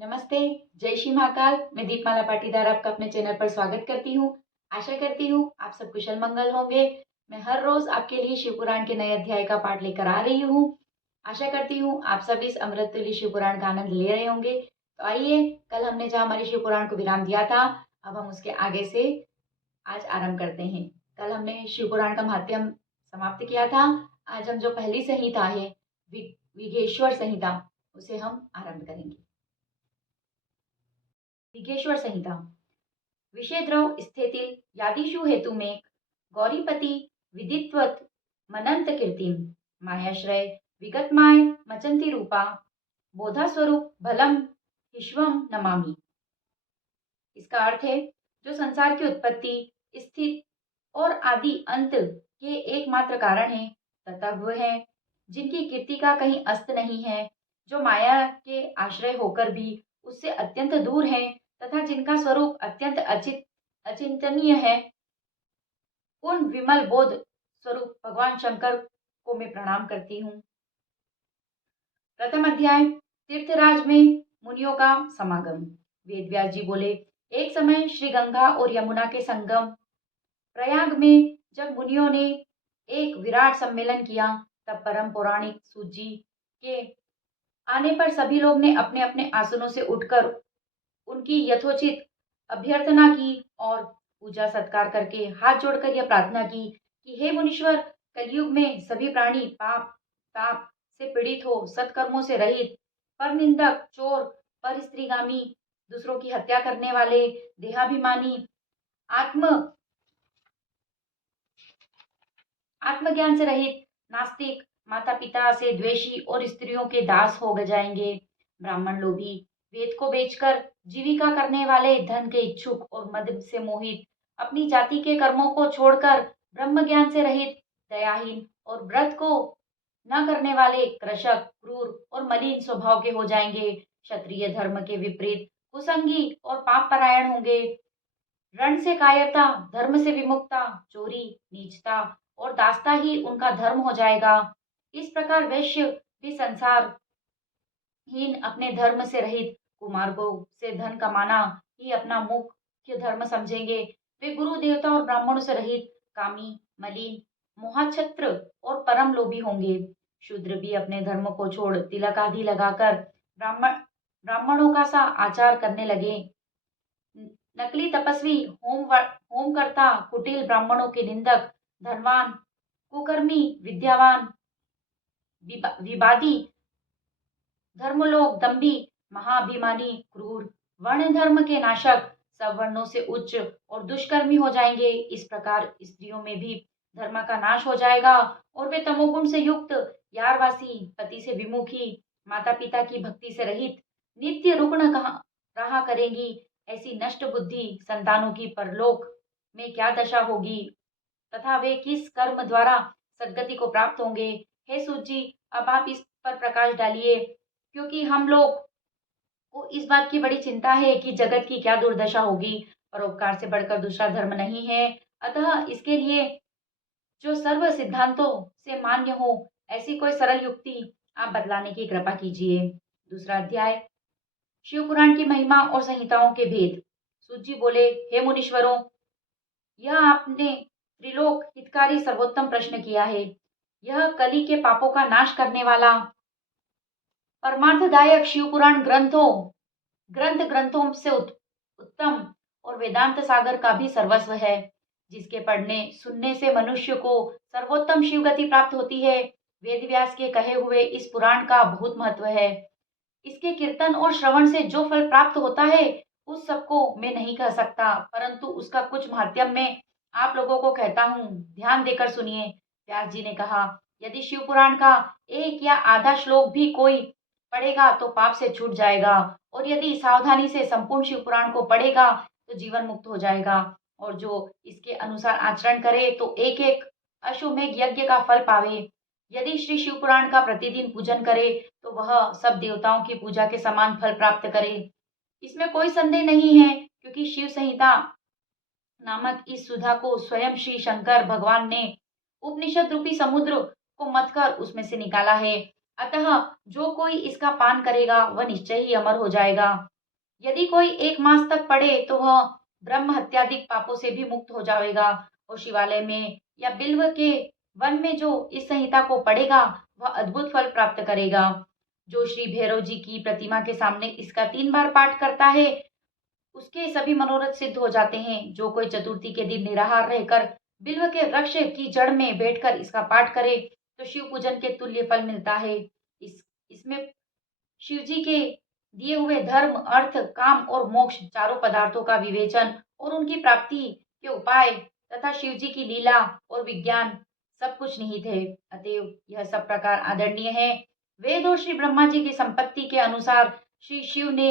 नमस्ते, जय श्री महाकाल। मैं दीपमाला पाटीदार आपका अपने चैनल पर स्वागत करती हूँ। आशा करती हूँ आप सब कुशल मंगल होंगे। मैं हर रोज आपके लिए शिव पुराण के नए अध्याय का पाठ लेकर आ रही हूँ। आशा करती हूँ आप सब इस अमृत तुल्य शिव पुराण का आनंद ले रहे होंगे। तो आइए, कल हमने जहाँ हमारे शिव पुराण को विराम दिया था, अब हम उसके आगे से आज आरंभ करते हैं। कल हमने शिव पुराण का महात्म्य समाप्त किया था। आज हम जो पहली संहिता है, विघेश्वर संहिता, उसे हम आरंभ करेंगे। विघेश्वर संहिता विषयद्रव स्थितिल यादिषु हेतुमेक गौरीपति विदित्वत मनंत कीर्तिम मायाश्रय विगतमाय मचंती रूपा बोधा स्वरूप भलम विश्वम नमामि। इसका अर्थ है, जो संसार की उत्पत्ति, स्थिति और आदि अंत के एकमात्र कारण है, तथा वह है जिनकी कीर्ति का कहीं अस्त नहीं है, जो माया के आश्रय होकर भी उससे अत्यंत दूर है, तथा जिनका स्वरूप अत्यंत अचिंतनीय है, उन विमल बोध स्वरूप भगवान शंकर को मैं प्रणाम करती हूँ। प्रथम अध्याय तीर्थराज में मुनियों का समागम। वेदव्यास जी बोले, एक समय श्री गंगा और यमुना के संगम प्रयाग में जब मुनियों ने एक विराट सम्मेलन किया, तब परम पौराणिक सूत जी के आने पर सभी लोग ने अपने अपने आसनों से उठकर उनकी यथोचित अभ्यर्थना की और पूजा सत्कार करके हाथ जोड़कर यह प्रार्थना की कि हे मुनीश्वर, कलयुग में सभी प्राणी पाप ताप से पीड़ित हो, सत्कर्मों से रहित, पर निंदक, चोर, पर स्त्रीगामी, दूसरों की हत्या करने वाले, देहाभिमानी, आत्म आत्मज्ञान से रहित, नास्तिक, माता पिता से द्वेषी और स्त्रियों के दास हो जाएंगे। ब्राह्मण लोभी, वेद को बेचकर जीविका करने वाले, धन के इच्छुक और मद से मोहित, अपनी जाति के कर्मों को छोड़कर ब्रह्म ज्ञान से रहित, दयाहीन और व्रत को न करने वाले, कृषक, क्रूर और मलिन स्वभाव के हो जाएंगे। क्षत्रिय धर्म के विपरीत कुसंगी और पाप परायण होंगे। रण से कायरता, धर्म से विमुखता, चोरी, नीचता और दास्ता ही उनका धर्म हो जाएगा। इस प्रकार वैश्य भी संसार हीन, अपने धर्म से रहित, कुमार्गों से धन कमाना ही अपना मुख्य धर्म समझेंगे। वे गुरु देवता और ब्राह्मणों से रहित, कामी, मलिन, मोहछत्र और परम लोभी होंगे। शूद्र भी अपने धर्म को छोड़ तिलक आदि लगाकर ब्राह्मणों का सा आचार करने लगे। नकली तपस्वी, होम करता, कुटिल ब्राह्मणों के निंदक, धनवान, कुकर्मी, विद्यावान, विवादी, धर्मलोक, दंभी, महाभिमानी, क्रूर, वर्ण धर्म के नाशक, सब वर्णों से उच्च और दुष्कर्मी हो जाएंगे। इस प्रकार स्त्रियों में भी धर्म का नाश हो जाएगा और वे तमोगुण से युक्त, यारवासी, पति से विमुखी, माता पिता की भक्ति से रहित, नित्य रुग्ण रहा करेंगी। ऐसी नष्ट बुद्धि संतानों की परलोक में क्या दशा होगी, तथा वे किस कर्म द्वारा सद्गति को प्राप्त होंगे। हे सूत जी, अब आप इस पर प्रकाश डालिए, क्योंकि हम लोग को इस बात की बड़ी चिंता है कि जगत की क्या दुर्दशा होगी। परोपकार से बढ़कर दूसरा धर्म नहीं है, अतः इसके लिए जो सर्व सिद्धांतों से मान्य हो, ऐसी कोई सरल युक्ति आप बतलाने की कृपा कीजिए। दूसरा अध्याय शिव पुराण की महिमा और संहिताओं के भेद। सूत जी बोले, हे मुनीश्वरों, यह आपने त्रिलोक हितकारी सर्वोत्तम प्रश्न किया है। यह कली के पापों का नाश करने वाला परमार्थदायक शिव पुराण ग्रंथों से उत्तम और वेदांत सागर का भी सर्वस्व है, जिसके पढ़ने सुनने से मनुष्य को सर्वोत्तम शिव गति प्राप्त होती है। वेद व्यास के कहे हुए इस पुराण का बहुत महत्व है। इसके कीर्तन और श्रवण से जो फल प्राप्त होता है, उस सबको मैं नहीं कह सकता, परंतु उसका कुछ महात्म्य मैं आप लोगों को कहता हूँ। ध्यान देकर सुनिए। व्यास जी ने कहा, यदि शिव पुराण का एक या आधा श्लोक भी कोई पढ़ेगा तो पाप से छूट जाएगा, और यदि सावधानी से संपूर्ण शिव पुराण को पढ़ेगा तो जीवन मुक्त हो जाएगा, और जो इसके अनुसार आचरण करे तो एक एक अश्वमेघ यज्ञ का फल पावे। यदि श्री शिव पुराण का प्रतिदिन पूजन करे तो वह सब देवताओं की पूजा के समान फल प्राप्त करे। इसमें कोई संदेह नहीं है, क्योंकि शिव संहिता नामक इस सुधा को स्वयं श्री शंकर भगवान ने उपनिषद रूपी समुद्र को मथकर उसमें से निकाला है। अतः जो कोई इसका पान करेगा वह निश्चय ही अमर हो जाएगा। यदि कोई 1 मास तक पढ़े तो वह ब्रह्म हत्यादि पापों से भी मुक्त हो जाएगा और शिवालय में या बिल्व के वन में जो इस संहिता को पढ़ेगा वह अद्भुत फल प्राप्त करेगा। जो श्री भैरव जी की प्रतिमा के सामने इसका 3 बार पाठ करता है उसके सभी मनोरथ सिद्ध हो जाते हैं। जो कोई चतुर्थी के दिन निराहार रहकर बिल्व के वृक्ष की जड़ में बैठकर इसका पाठ करे तो शिव पूजन के तुल्य फल मिलता है। इसमें शिव जी के दिए हुए धर्म, अर्थ, काम और मोक्ष चारों पदार्थों का विवेचन और उनकी प्राप्ति के उपाय तथा शिव जी की लीला और विज्ञान सब कुछ निहित है। अतएव यह सब प्रकार आदरणीय है। वेद और श्री ब्रह्मा जी की संपत्ति के अनुसार श्री शिव ने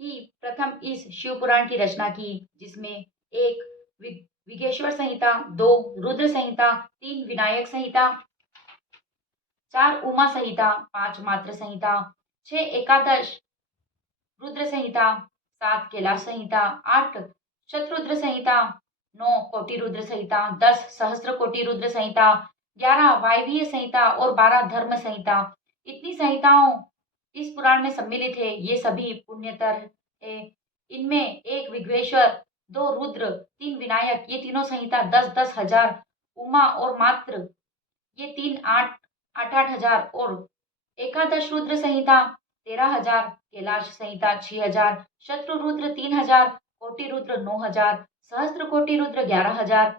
ही प्रथम इस शिव पुराण की रचना की, जिसमें 1 विघेश्वर संहिता, 2 रुद्र संहिता, 3 विनायक संहिता, 4 उमा संहिता, 5 मात्र संहिता, 6 एकादश रुद्र संहिता, 7 कैलाश संहिता, 8 शतरुद्र संहिता, 9 कोटि रुद्र संहिता, 10 सहस्त्र कोटि रुद्र संहिता, 11 वायवीय संहिता और 12 धर्म संहिता। इतनी संहिताओं इस पुराण में सम्मिलित है। ये सभी पुण्यतर है। इनमें 1 विघ्नेश्वर, 2 रुद्र, 3 विनायक, ये तीनों संहिता 10-10 हजार, उमा और मात्र ये 3 8-8 हजार और एकादश रुद्र संहिता 13,000, कैलाश संहिता 6,000, शत्रु रुद्र 3,000, कोटि रुद्र 9,000, सहस्त्र कोटि रुद्र 11,000,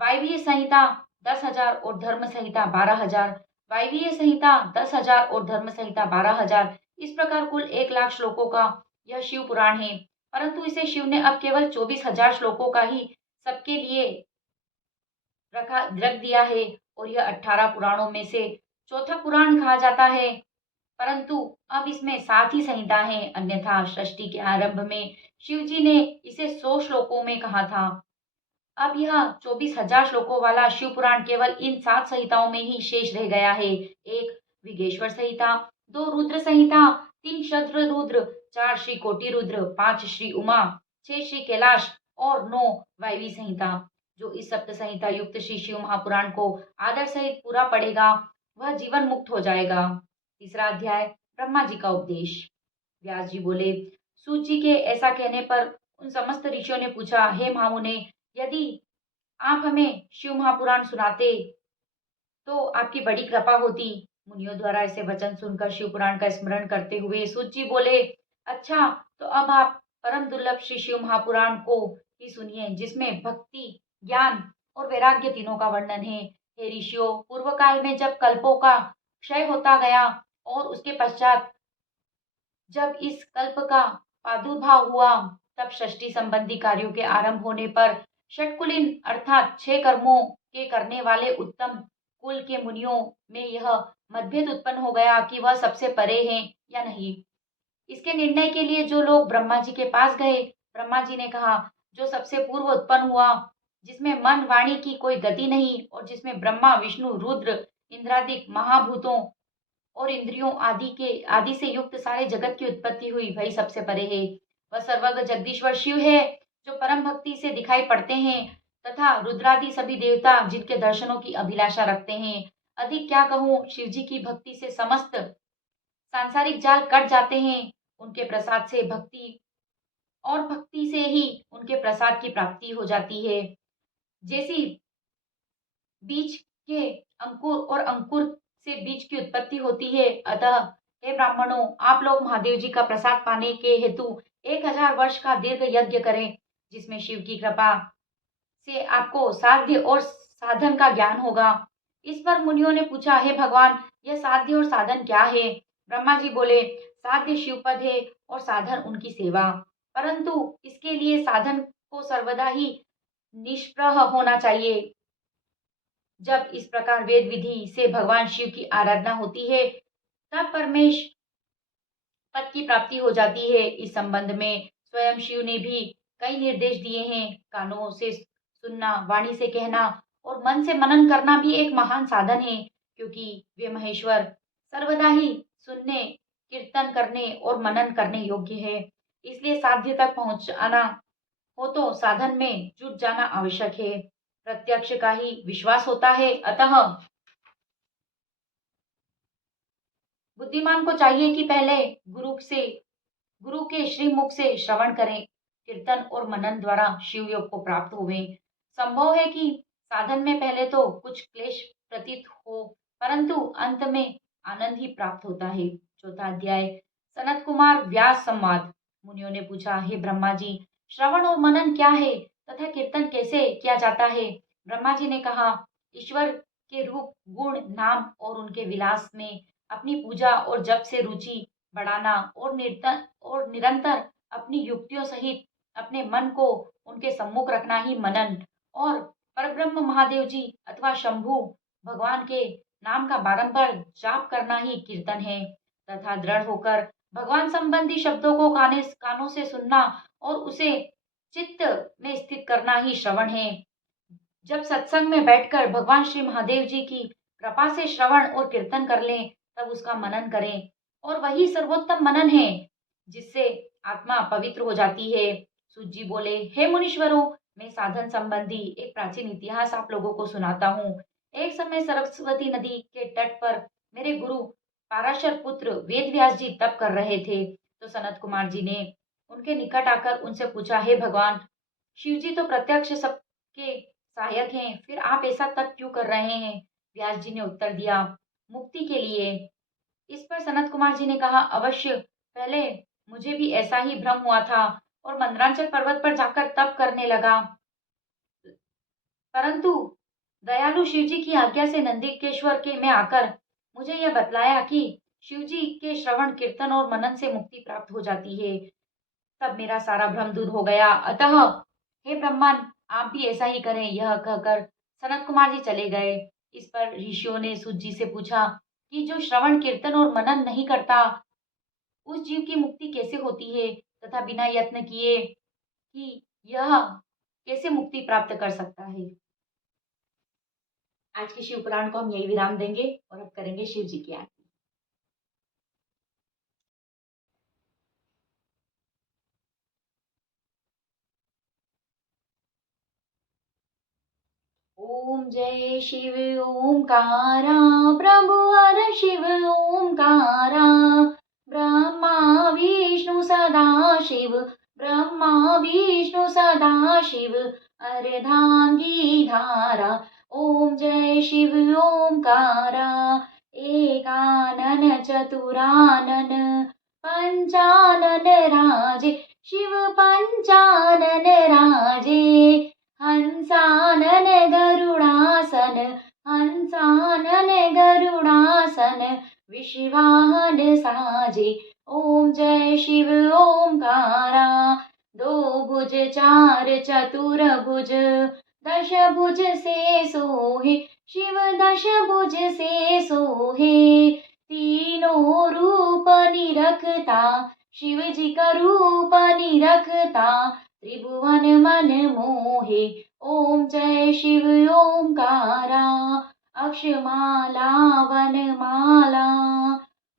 वायवीय संहिता 10,000 और धर्म संहिता 12,000, वायवीय संहिता 10,000 और धर्म संहिता 12,000। इस प्रकार कुल 1,00,000 श्लोकों का यह शिव पुराण है। परंतु इसे शिव ने अब केवल 24,000 श्लोकों का ही सबके लिए रख दिया है और यह 18 पुराणों में से चौथा पुराण कहा जाता है। परंतु अब इसमें 7 ही संहिता हैं। अन्यथा सृष्टि के आरंभ में शिव जी ने इसे 100 श्लोकों में कहा था। अब यह 24,000 श्लोकों वाला शिव पुराण केवल इन 7 संहिताओं में ही शेष रह गया है। 1 विघेश्वर संहिता, 2 रुद्र संहिता, 3 शद्र रुद्र, 4 श्री कोटि रुद्र, 5 श्री उमा, 6 श्री कैलाश और 9 वायवी संहिता। जो इस सप्त संहिता युक्त श्री शिव महापुराण को आदर सहित पूरा पढ़ेगा वह जीवन मुक्त हो जाएगा। तीसरा अध्याय, ब्रह्मा जी का उपदेश। व्यास जी बोले, सूत जी के ऐसा कहने पर उन समस्त ऋषियों ने पूछा, हे महामुने, यदि आप हमें शिव महापुराण सुनाते तो आपकी बड़ी कृपा होती। मुनियों द्वारा ऐसे वचन सुनकर शिव पुराण का स्मरण करते हुए सूत जी बोले, अच्छा तो अब आप परम दुर्लभ श्री शिव महापुराण को ही सुनिए, जिसमें भक्ति, ज्ञान और वैराग्य तीनों का वर्णन है। हे ऋषियों, पूर्व काल में जब कल्पों का क्षय होता गया और उसके पश्चात जब इस कल्प का प्रादुर्भाव हुआ, तब षष्ठी संबंधी कार्यों के आरंभ होने पर षटकुलीन अर्थात 6 कर्मों के करने वाले उत्तम कुल के मुनियों में यह मतभेद उत्पन्न हो गया कि वह सबसे परे हैं या नहीं। इसके निर्णय के लिए जो लोग ब्रह्मा जी के पास गए, ब्रह्मा जी ने कहा, जो सबसे पूर्व उत्पन्न हुआ, जिसमें मन वाणी की कोई गति नहीं और जिसमें ब्रह्मा, विष्णु, रुद्र, इंद्रादि महाभूतों और इंद्रियों आदि से युक्त सारे जगत की उत्पत्ति हुई, वही सबसे परे है। वह सर्वज्ञ जगदीश्वर शिव है, जो परम भक्ति से दिखाई पड़ते हैं तथा रुद्रादि सभी देवता जिनके दर्शनों की अभिलाषा रखते हैं। अधिक क्या कहूँ, शिव जी की भक्ति से समस्त सांसारिक जाल कट जाते हैं। उनके प्रसाद से भक्ति और भक्ति से ही उनके प्रसाद की प्राप्ति हो जाती है। जैसी बीज के अंकुर और अंकुर से बीज की उत्पत्ति होती है। अतः हे ब्राह्मणों, आप लोग महादेव जी का प्रसाद पाने के हेतु 1,000 वर्ष का दीर्घ यज्ञ करें, जिसमें शिव की कृपा से आपको साध्य और साधन का ज्ञान होगा। इस पर मुनियों ने पूछा, हे भगवान, यह साध्य और साधन क्या है? ब्रह्मा जी बोले, साध्य शिवपद है और साधन उनकी सेवा। परंतु इसके लिए साधन को सर्वदा ही निष्प्रह होना चाहिए। जब इस प्रकार वेद विधि से भगवान शिव की आराधना होती है, तब परमेश पद की प्राप्ति हो जाती है। इस संबंध में स्वयं शिव ने भी कई निर्देश दिए हैं। कानों से सुनना, वाणी से कहना और मन से मनन करना भी एक महान साधन है, क्योंकि वे महेश्वर सर्वदा ही सुनने, कीर्तन करने और मनन करने योग्य है। इसलिए साध्य तक पहुंचाना हो तो साधन में जुट जाना आवश्यक है। प्रत्यक्ष का ही विश्वास होता है। अतः बुद्धिमान को चाहिए कि पहले गुरु के श्रीमुख से श्रवण करें, कीर्तन और मनन द्वारा शिव योग को प्राप्त होवे। संभव है कि साधन में पहले तो कुछ क्लेश प्रतीत हो, परंतु अंत में आनंद ही प्राप्त होता है। चौथा अध्याय, सनत कुमार व्यास संवाद। मुनियों ने पूछा, हे ब्रह्मा जी, श्रवण और मनन क्या है तथा कीर्तन कैसे किया जाता है? ब्रह्मा जी ने कहा, ईश्वर के रूप, गुण, नाम और उनके विलास में अपनी पूजा और जप से रुचि बढ़ाना और निरंतर अपनी युक्तियों सहित अपने मन को उनके सम्मुख रखना ही मनन और परब्रह्म महादेव जी अथवा शंभु भगवान के नाम का बारंबार जाप करना ही कीर्तन है तथा दृढ़ होकर भगवान संबंधी शब्दों को कानों से सुनना और उसे चित्त में स्थित करना ही श्रवण है। जब सत्संग में बैठकर भगवान श्री महादेव जी की कृपा से श्रवण और कीर्तन कर लें, तब उसका मनन करें और वही सर्वोत्तम मनन है जिससे आत्मा पवित्र हो जाती है। सूत जी बोले, हे मुनीश्वरों, मैं साधन संबंधी एक प्राचीन इतिहास आप लोगों को सुनाता हूँ। एक समय सरस्वती नदी के तट पर मेरे गुरु पाराशर पुत्र वेद व्यास जी तप कर रहे थे। तो सनत कुमार जी ने उनके निकट आकर उनसे पूछा, हे भगवान, शिव जी तो प्रत्यक्ष सबके सहायक हैं, फिर आप ऐसा तप क्यों कर रहे हैं? व्यास जी ने उत्तर दिया, मुक्ति के लिए। इस पर सनत कुमार जी ने कहा, अवश्य, पहले मुझे भी ऐसा ही भ्रम हुआ था और मंदराचल पर्वत पर जाकर तप करने लगा, परंतु दयालु शिव जी की आज्ञा से नंदीकेश्वर के में आकर मुझे यह बतलाया कि शिव जी के श्रवण, कीर्तन और मनन से मुक्ति प्राप्त हो जाती है। तब मेरा सारा भ्रम दूर हो गया। अतः हे ब्रह्मन, आप भी ऐसा ही करें। यह कहकर सनत कुमार जी चले गए। इस पर ऋषियों ने सूत जी से पूछा कि जो श्रवण, कीर्तन और मनन नहीं करता, उस जीव की मुक्ति कैसे होती है तथा बिना यत्न किए कि यह कैसे मुक्ति प्राप्त कर सकता है? आज के शिव पुराण को हम यही विराम देंगे और अब करेंगे शिव जी की आरती। ओम जय शिव ओमकारा, प्रभु हर शिव ओमकारा, ब्रह्मा विष्णु सदा शिव, ब्रह्मा विष्णु सदा शिव, अर्धांगी धारा। ओम जय शिव ओमकारा, एकानन चतुरानन, पंचानन राजे, शिव पंचानन राजे, हंसानन गरुड़ासन, हंसानन गरुड़ासन, विश्वाहन साजे। ओम जय शिव ओमकारा, दो भुज चार चतुर भुज, दश भुज से सोहे, शिव दश भुज से सोहे, तीनों रूप निरखता, शिव जी का रूप निरखता, त्रिभुवन मन मोहे। ओम जय शिव ओमकारा, अक्षमाला वनमाला,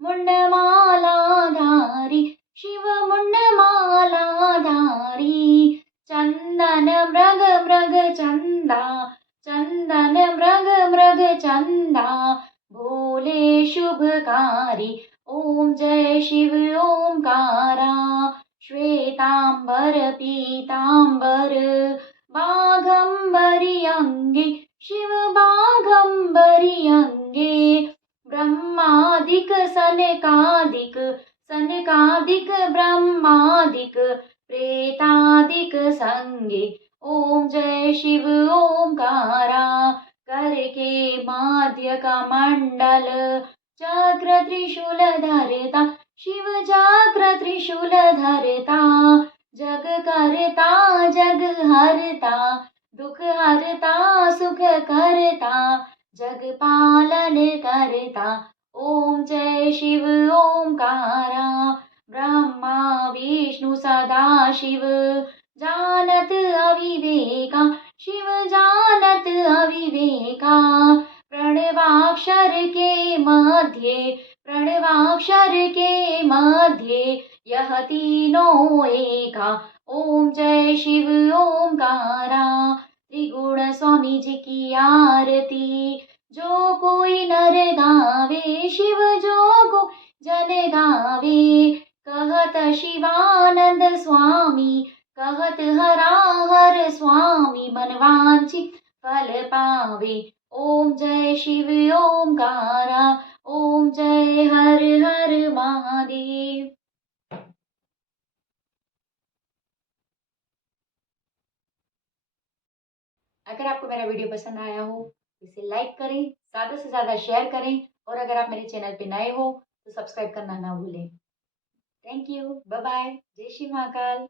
मुंडमाला धारी, शिव मुंडमाला धारी, चंदन मृग मृग चंदा, चंदन मृग मृग चंदा, भोले शुभकारी। ओम जय शिव ओमकारा, श्वेतांबर पीतांबर, बाघंबरी अंगे, शिव बाघंबरी अंगे, ब्रह्मादिक सनकादिक, सनकादिक ब्रह्मादिक, प्रेतादिक संगे। ओम जय शिव ओमकारा, कर के माध्य कमंडल, चक्र त्रिशूल धरता, शिव चक्र त्रिशूल धरता, जग करता जग हरता, दुख हरता सुख करता, जग पालन करता। ओम जय शिव ओमकारा, ब्रह्मा विष्णु सदा शिव, जानत अविवेका, शिव जानत अविवेका, प्रणवाक्षर के मध्य, प्रणवाक्षर के मध्य, यह तीनों एका। ओम जय शिव ओमकारा, त्रिगुण स्वामी जी की आरती, जो कोई नर गावे, शिव जो जन गावे। कहत शिवानंद स्वामी, कहत हरा हर स्वामी, मन वांछित फल पावे। ओम जय शिव ओमकारा, ओम जय हर हर महादेव। अगर आपको मेरा वीडियो पसंद आया हो तो इसे लाइक करें, ज़्यादा से ज़्यादा शेयर करें और अगर आप मेरे चैनल पे नए हो तो सब्सक्राइब करना ना भूलें। थैंक यू, बाय बाय, जय श्री महाकाल।